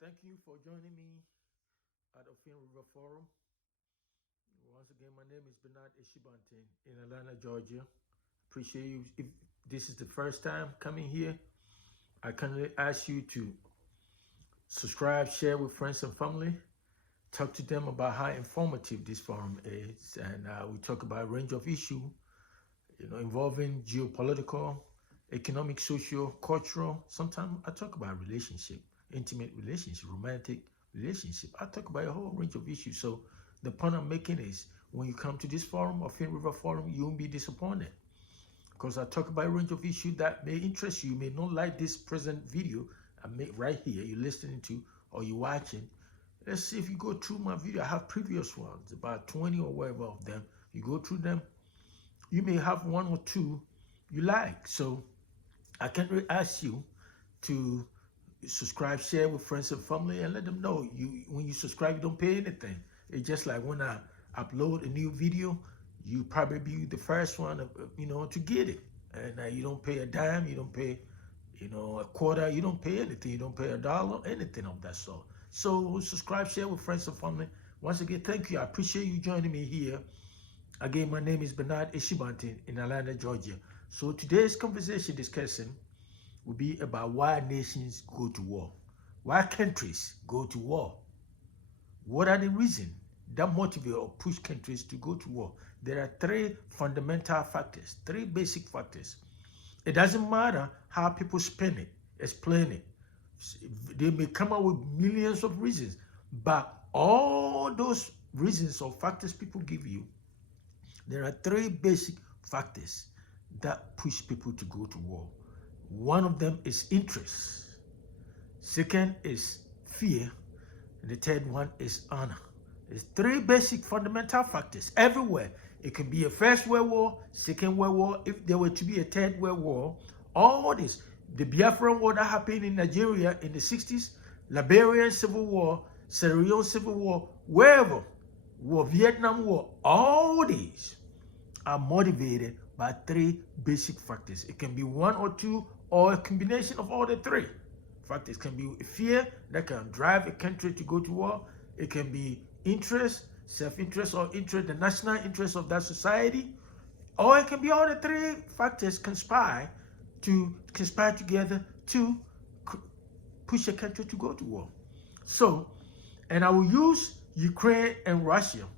Thank you for joining me at Ophir River Forum. Once again, my name is Bernard Eshibantin in Atlanta, Georgia. Appreciate you. If this is the first time coming here, I kindly ask you to subscribe, share with friends and family, talk to them about how informative this forum is, and we talk about a range of issues, involving geopolitical, economic, social, cultural. Sometimes I talk about relationship, intimate relationship, romantic relationship. I talk about a whole range of issues. So the point I'm making is when you come to this forum, or Fin River Forum, you won't be disappointed because I talk about a range of issues that may interest you. You may not like this present video I make right here, you're listening to or you're watching. Let's see if you go through my video. I have previous ones, about 20 or whatever of them. You go through them, you may have one or two you like. So I can really ask you to subscribe, share with friends and family, and let them know when you subscribe, you don't pay anything. It's just like when I upload a new video, you probably be the first one, to get it, and you don't pay a dime, you don't pay, a quarter, you don't pay anything, you don't pay $1, anything of that sort. So subscribe, share with friends and family. Once again, thank you. I appreciate you joining me here. Again, my name is Bernard Eshibantin in Atlanta, Georgia. So today's conversation discussion will be about why nations go to war, why countries go to war. What are the reasons that motivate or push countries to go to war? There are three fundamental factors, three basic factors. It doesn't matter how people spin it, explain it. They may come up with millions of reasons, but all those reasons or factors people give you, there are three basic factors that push people to go to war. One of them is interest. Second is fear. And the third one is honor. There's three basic fundamental factors everywhere. It can be a First World War, Second World War, if there were to be a Third World War, all this. The Biafran War that happened in Nigeria in the 60s, Liberian Civil War, Sierra Leone Civil War, wherever, Vietnam War, all these are motivated by three basic factors. It can be one or two or a combination of all the three factors. It can be fear that can drive a country to go to war. It can be interest, self-interest or interest, the national interest of that society. Or it can be all the three factors conspire together to push a country to go to war. So, and I will use Ukraine and Russia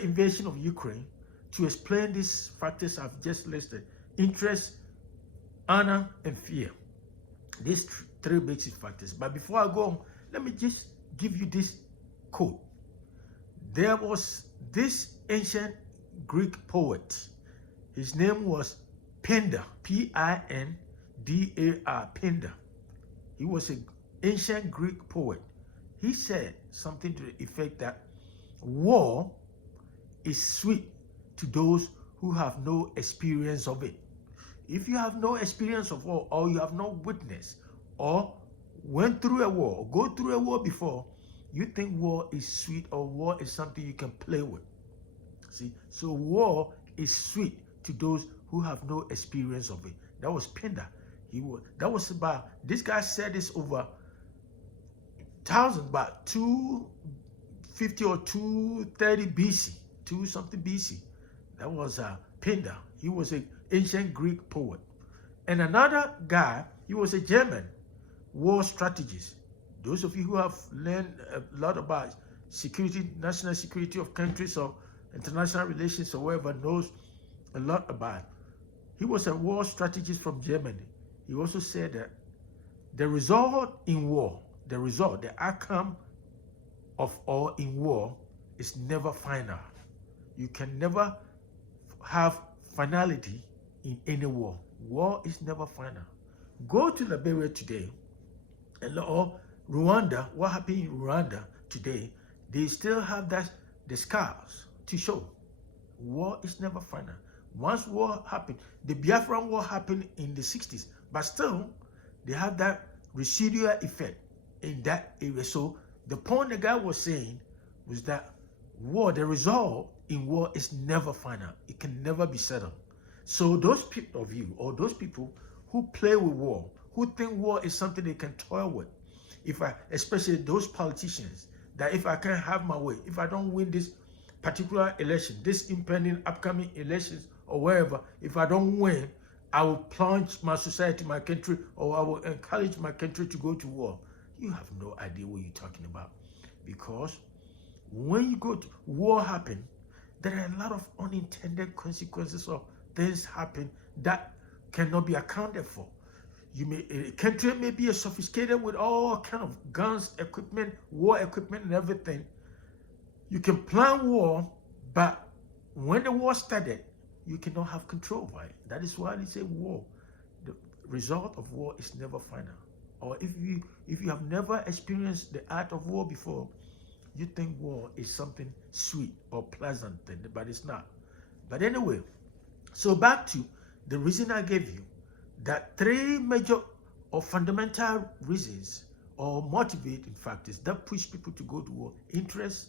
invasion of Ukraine to explain these factors I've just listed: interest, honor, and fear. These three basic factors. But before I go on, let me just give you this quote. There was this ancient Greek poet. His name was Pindar, P-I-N-D-A-R, Pindar. He was an ancient Greek poet. He said something to the effect that war is sweet to those who have no experience of it. If you have no experience of war, or you have no witness, or went through a war, or go through a war before, you think war is sweet, or war is something you can play with. See, so war is sweet to those who have no experience of it. That was Pindar. This guy said this over thousands, about 250 or 230 BC, 2 something BC. That was Pindar. He was an ancient Greek poet. And another guy, he was a German war strategist. Those of you who have learned a lot about security, national security of countries or international relations or whatever, knows a lot about it. He was a war strategist from Germany. He also said that the result in war, the outcome of all in war is never final. You can never have finality in any war. War is never final. Go to Liberia today, or Rwanda. What happened in Rwanda today? They still have the scars to show. War is never final. Once war happened, the Biafran War happened in the 60s, but still they have that residual effect in that area. So the point the guy was saying was that war, the result in war is never final. It can never be settled. So those people who play with war, who think war is something they can toy with, especially those politicians, that if I can't have my way, if I don't win this particular election, this impending upcoming elections or wherever, if I don't win, I will plunge my society, my country, or I will encourage my country to go to war. You have no idea what you're talking about. Because when you go to war happen, there are a lot of unintended consequences of things happen that cannot be accounted for. A country may be sophisticated with all kind of guns, equipment, war equipment, and everything. You can plan war, but when the war started, you cannot have control over it. That is why they say war. The result of war is never final. Or if you have never experienced the art of war before, you think war is something sweet or pleasant, but it's not. But anyway, so back to the reason I gave you, that three major or fundamental reasons or motivating factors that push people to go to war: interest,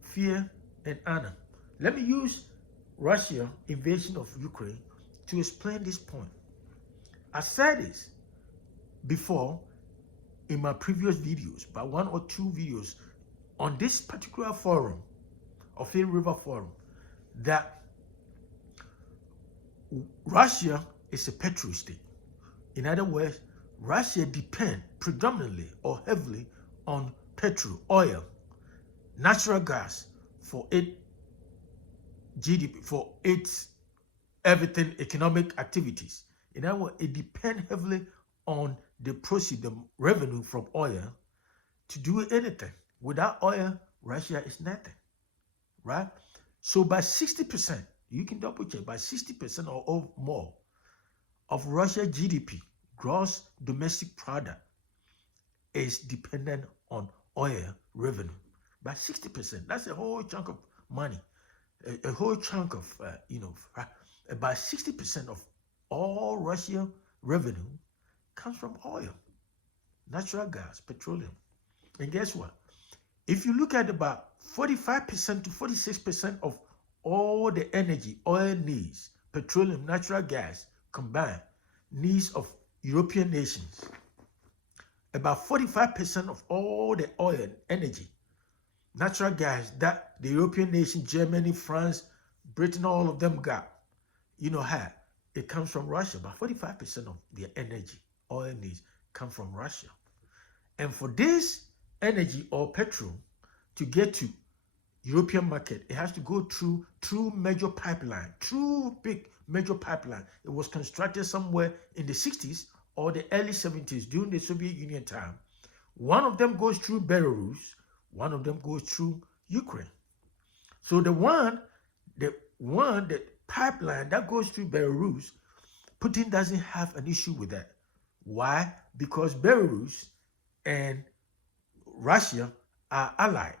fear, and honor. Let me use Russia invasion of Ukraine to explain this point. I said this before in my previous videos, by one or two videos on this particular forum, Ophir River Forum, that Russia is a petrol state. In other words, Russia depends predominantly or heavily on petrol, oil, natural gas for its GDP, for its everything, economic activities. In other words, it depends heavily on the proceeds, the revenue from oil to do anything. Without oil, Russia is nothing, right? So by 60%, you can double check, by 60% or more of Russia's GDP, gross domestic product, is dependent on oil revenue. By 60%, that's a whole chunk of money, a whole chunk of, about 60% of all Russia revenue comes from oil, natural gas, petroleum. And guess what? If you look at about 45% to 46% of all the energy oil needs, petroleum, natural gas combined, needs of European nations, about 45% of all the oil, energy, natural gas that the European nations, Germany, France, Britain, all of them got, had, it comes from Russia. About 45% of their energy, oil needs come from Russia. And for this energy or petrol to get to European market, it has to go through major pipeline, two big major pipeline. It was constructed somewhere in the 60s or the early 70s during the Soviet Union time. One of them goes through Belarus, one of them goes through Ukraine. So the pipeline that goes through Belarus, Putin doesn't have an issue with that. Why? Because Belarus and Russia are allies,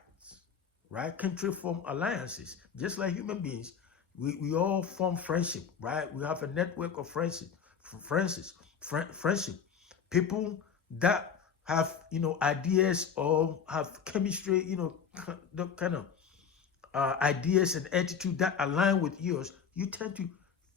right? Countries form alliances, just like human beings. We all form friendship, right? We have a network of friendship. People that have, ideas or have chemistry, the kind of ideas and attitude that align with yours, you tend to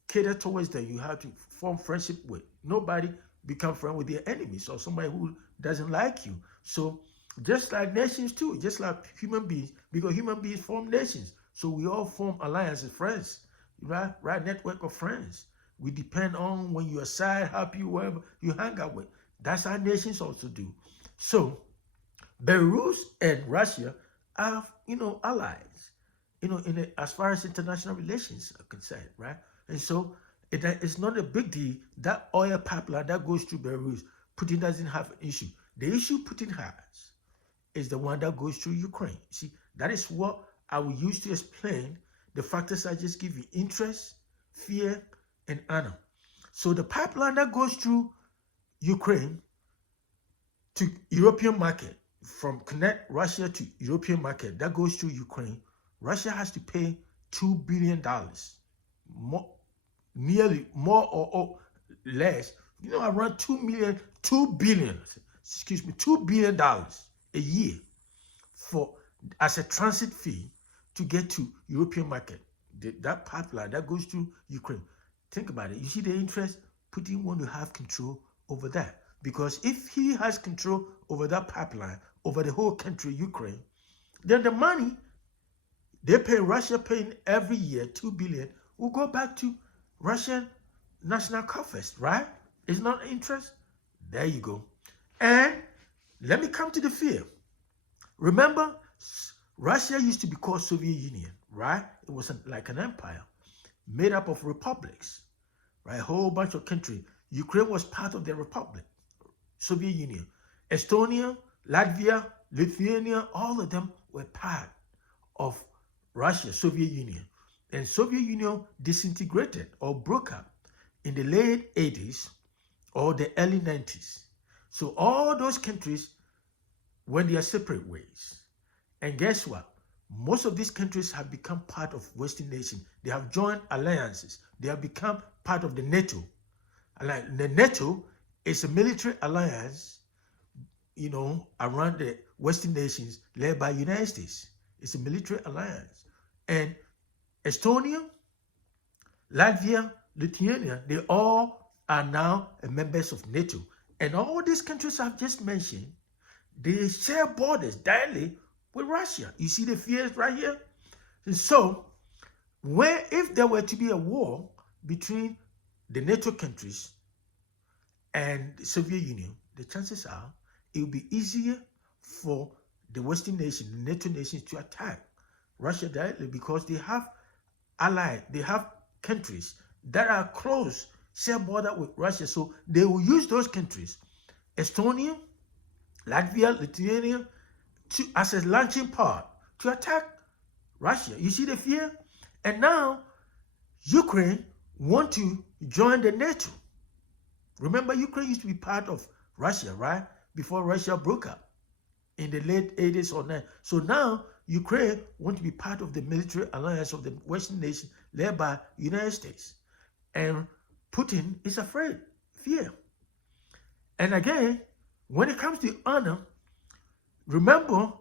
cater towards them. You have to form friendship with. Nobody become friend with their enemies or somebody who doesn't like you. So just like nations too, just like human beings, because human beings form nations. So we all form alliances, friends, right? Network of friends. We depend on when you're sad, happy, whoever you hang out with. That's how nations also do. So Belarus and Russia are, allies, as far as international relations are concerned, right? And so it's not a big deal. That oil pipeline that goes through Belarus, Putin doesn't have an issue. The issue Putin has is the one that goes through Ukraine. See, that is what I will use to explain the factors I just give you: interest, fear, and honor. So the pipeline that goes through Ukraine to European market, from connect Russia to European market, that goes through Ukraine, Russia has to pay $2 billion, more or less, around $2 billion a year as a transit fee to get to European market. That pipeline that goes through Ukraine. Think about it. You see the interest? Putin want to have control over that. Because if he has control over that pipeline, over the whole country, Ukraine, then the money they pay, Russia paying every year, 2 billion, will go back to Russian national coffers, right? It's not interest. There you go. And let me come to the fear. Remember, Russia used to be called Soviet Union, right? It was like an empire made up of republics, right? A whole bunch of countries. Ukraine was part of the republic, Soviet Union. Estonia, Latvia, Lithuania, all of them were part of Russia, Soviet Union. And Soviet Union disintegrated or broke up in the late 80s or the early 90s. So all those countries went their separate ways. And guess what? Most of these countries have become part of Western nations. They have joined alliances. They have become part of the NATO. And the NATO is a military alliance, you know, around the Western nations led by the United States. It's a military alliance. And Estonia, Latvia, Lithuania, they all are now members of NATO. And all these countries I've just mentioned, they share borders directly with Russia. You see the fears right here? And so, if there were to be a war between the NATO countries and the Soviet Union, the chances are it will be easier for the Western nations, the NATO nations, to attack Russia directly because they have they have countries that are close, share border with Russia. So they will use those countries, Estonia, Latvia, Lithuania, as a launching pad to attack Russia. You see the fear? And now Ukraine want to join the NATO. Remember, Ukraine used to be part of Russia, right? Before Russia broke up in the late 80s or 90s. So now Ukraine want to be part of the military alliance of the Western nation led by the United States. And Putin is afraid, fear. And again, when it comes to honor, remember,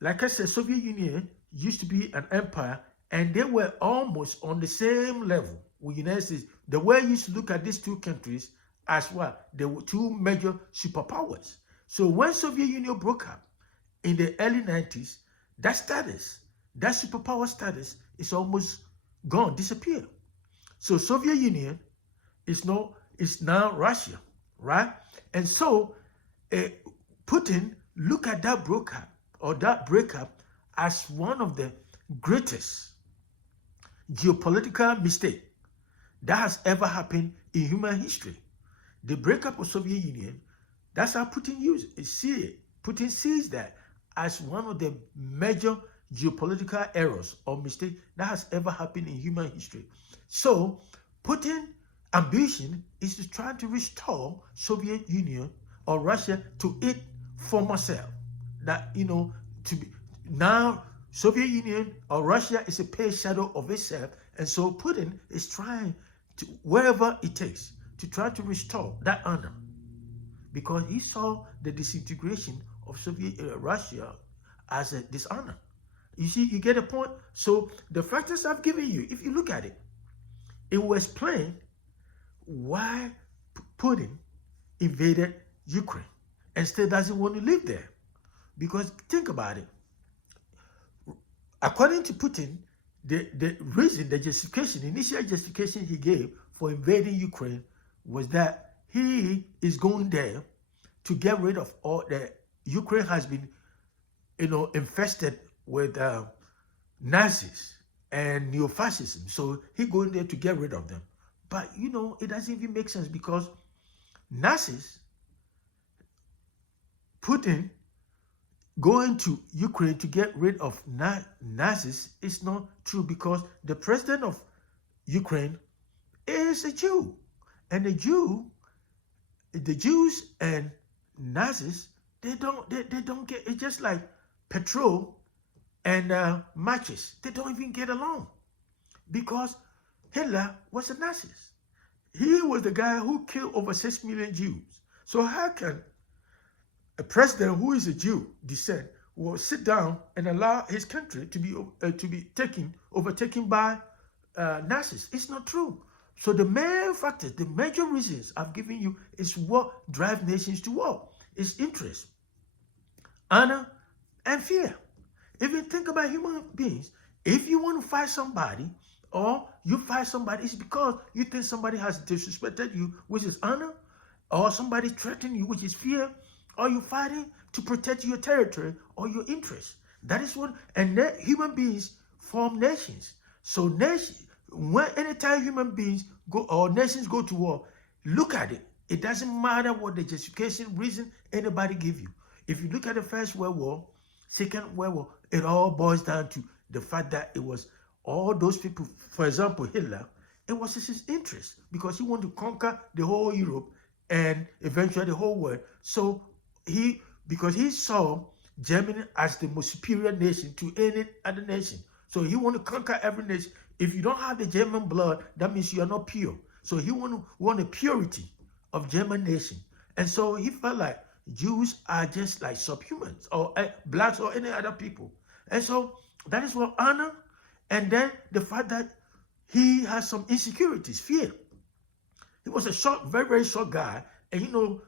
like I said, Soviet Union used to be an empire, and they were almost on the same level with the United States. The way you used to look at these two countries as what? They were two major superpowers. So when Soviet Union broke up in the early 90s, that status, that superpower status is almost gone, disappeared. So Soviet Union is now Russia, right? And so Putin look at that breakup as one of the greatest geopolitical mistake that has ever happened in human history. The breakup of Soviet Union, that's how Putin see it. Putin sees that as one of the major geopolitical errors or mistakes that has ever happened in human history. So Putin's ambition is to try to restore Soviet Union or Russia to its former self. That, you know, to be now Soviet Union or Russia is a pale shadow of itself. And so Putin is trying to, wherever it takes, to try to restore that honor, because he saw the disintegration of Soviet Russia as a dishonor. You see, you get a point? So the factors I've given you, if you look at it, it will explain why Putin invaded Ukraine and still doesn't want to live there. Because think about it. According to Putin, the reason, the justification, initial justification he gave for invading Ukraine was that he is going there to get rid of all the Ukraine has been, you know, infested with Nazis and neo-fascism. So he going there to get rid of them. But, you know, it doesn't even make sense, because Nazis, Putin going to Ukraine to get rid of Nazis is not true, because the president of Ukraine is a Jew. And the Jews and Nazis, they don't get, it's just like petrol and matches. They don't even get along, because Hitler was a Nazi. He was the guy who killed over 6 million Jews. So how can a president who is a Jew descent will sit down and allow his country to be overtaken by Nazis? It's not true. So the main factors, the major reasons I've given you is what drive nations to war. It's interest, honor, and fear. If you think about human beings, if you want to fight somebody or you fight somebody, it's because you think somebody has disrespected you, which is honor, or somebody threatening you, which is fear, or you're fighting to protect your territory or your interests. That is what, and human beings form nations. So anytime human beings go or nations go to war, look at it. It doesn't matter what the justification reason anybody give you. If you look at the First World War, Second World War, it all boils down to the fact that it was all those people, for example, Hitler, it was his interest because he wanted to conquer the whole Europe and eventually the whole world. So because he saw Germany as the most superior nation to any other nation. So he wanted to conquer every nation. If you don't have the German blood, that means you are not pure. So he wanted purity of German nation. And so he felt like Jews are just like subhumans or blacks or any other people. And so that is what honor. And then the fact that he has some insecurities, fear. He was a short, very, very short guy. And you know,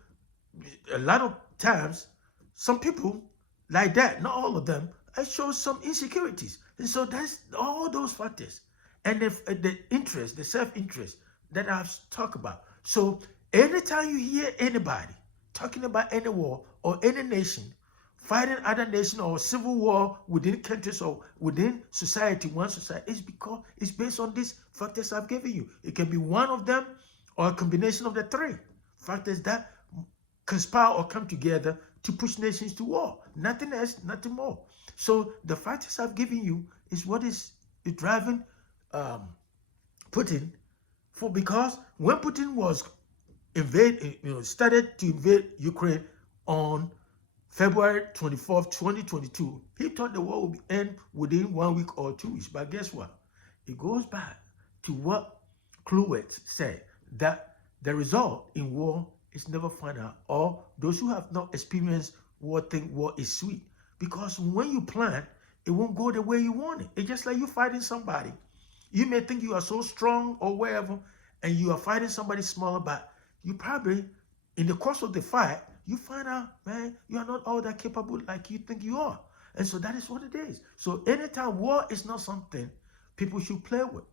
a lot of times, some people like that, not all of them, show some insecurities. And so that's all those factors. And the interest, the self-interest that I've talked about. So anytime you hear anybody talking about any war or any nation fighting other nation or civil war within countries or within society, one society, it's because it's based on these factors I've given you. It can be one of them or a combination of the three factors that conspire or come together to push nations to war. Nothing else, nothing more. So the factors I've given you is what is driving Putin because when Putin was started to invade Ukraine on February 24th, 2022, he thought the war would end within 1 week or 2 weeks. But guess what? It goes back to what Clausewitz said, that the result in war is never final, or those who have not experienced war think war is sweet. Because when you plan, it won't go the way you want it. It's just like you fighting somebody. You may think you are so strong or wherever, and you are fighting somebody smaller, but you probably, in the course of the fight, you find out, man, you are not all that capable like you think you are. And so that is what it is. So anytime war is not something people should play with.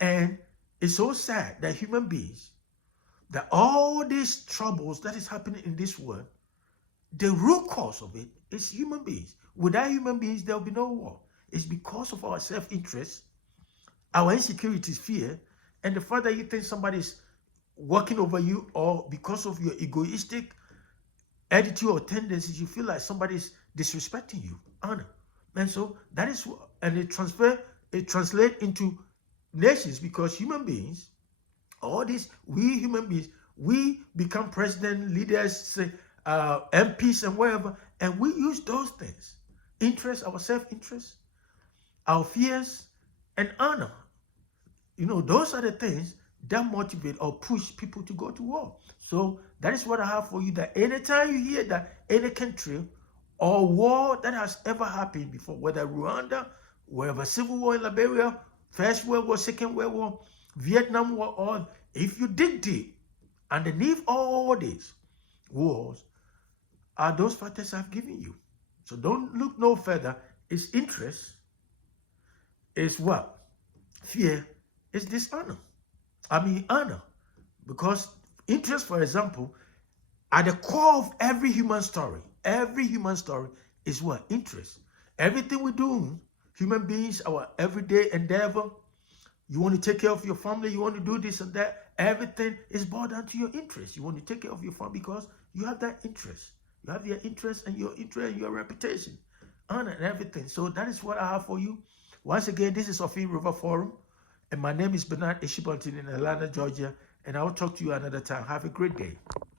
And it's so sad that human beings, that all these troubles that is happening in this world, the root cause of it is human beings. Without human beings, there will be no war. It's because of our self-interest, our insecurities, fear, and the fact that you think somebody's working over you, or because of your egoistic attitude or tendencies, you feel like somebody's disrespecting you, honor. And so that is what, and it translates into nations, because human beings, all these, we human beings, we become president, leaders, MPs and whatever, and we use those things, interest, our self-interest, our fears, and honor. You know, those are the things that motivate or push people to go to war. So that is what I have for you, that anytime you hear that any country or war that has ever happened before, whether Rwanda, wherever civil war in Liberia, First World War, Second World War, Vietnam War, or if you dig deep, underneath all these wars are those factors I've given you. So don't look no further. It's interest. It's what? Fear. It's dishonor. Honor. Because interest, for example, at the core of every human story is what? Interest. Everything we do, human beings, our everyday endeavor, you want to take care of your family, you want to do this and that, everything is boiled down to your interest. You want to take care of your family because you have that interest. You have your interest and your reputation, honor and everything. So that is what I have for you. Once again, this is Offin River Forum, and my name is Bernard Eshibantin in Atlanta, Georgia, and I will talk to you another time. Have a great day.